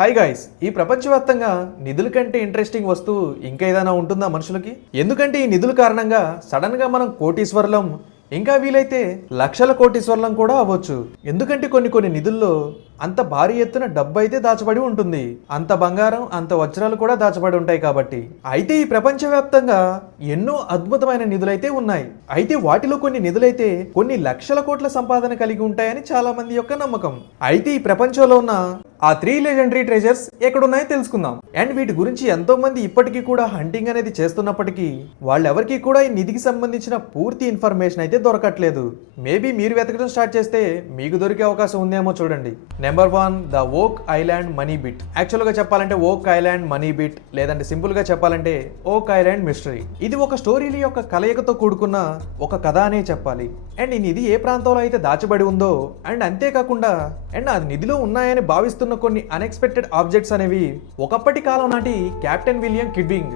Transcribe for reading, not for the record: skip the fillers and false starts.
Hi guys, ఈ ప్రపంచవ్యాప్తంగా నిధుల కంటే ఇంట్రెస్టింగ్ వస్తువు ఇంకా ఏదైనా ఉంటుందా మనుషులకి? ఎందుకంటే ఈ నిధుల కారణంగా సడన్ గా మనం కోటీశ్వరులం, ఇంకా వీలైతే లక్షల కోటీశ్వరులం కూడా అవ్వచ్చు. ఎందుకంటే కొన్ని నిధుల్లో అంత భారీ ఎత్తున డబ్బు అయితే దాచబడి ఉంటుంది, అంత బంగారం అంత వజ్రాలు కూడా దాచబడి ఉంటాయి కాబట్టి. అయితే ఈ ప్రపంచవ్యాప్తంగా ఎన్నో అద్భుతమైన నిధులైతే ఉన్నాయి. అయితే వాటిలో కొన్ని నిధులైతే కొన్ని లక్షల కోట్ల సంపాదన కలిగి ఉంటాయని చాలా మంది యొక్క నమ్మకం. అయితే ఈ ప్రపంచంలో ఉన్న ఆ 3 లెజెండరీ ట్రెజర్స్ ఎక్కడున్నాయో తెలుసుకుందాం. అండ్ వీటి గురించి ఎంతో మంది ఇప్పటికీ కూడా హంటింగ్ అనేది చేస్తున్నప్పటికీ వాళ్ళెవరికి కూడా ఈ నిధికి సంబంధించిన పూర్తి ఇన్ఫర్మేషన్ అయితే దొరకట్లేదు. మేబీ మీరు వెతకడం స్టార్ట్ చేస్తే మీకు దొరికే అవకాశం ఉందేమో చూడండి. నెంబర్ 1, ద ఓక్ ఐలాండ్ మనీ బిట్. యాక్చువల్ గా చెప్పాలంటే ఓక్ ఐలాండ్ మనీ బిట్, లేదంటే సింపుల్ గా చెప్పాలంటే ఓక్ ఐలాండ్ మిస్టరీ. ఇది ఒక స్టోరీల యొక్క కలయికతో కూడుకున్న ఒక కథ అనే చెప్పాలి. అండ్ ఈ నిధి ఏ ప్రాంతంలో అయితే దాచబడి ఉందో అండ్ అంతేకాకుండా అండ్ ఆ నిధిలో ఉన్నాయని భావిస్తున్న కొన్ని అన్ఎక్స్పెక్టెడ్ ఆబ్జెక్ట్స్ అనేవి ఒకప్పటి కాలం నాటి కెప్టెన్ విలియం కిడ్వింగ్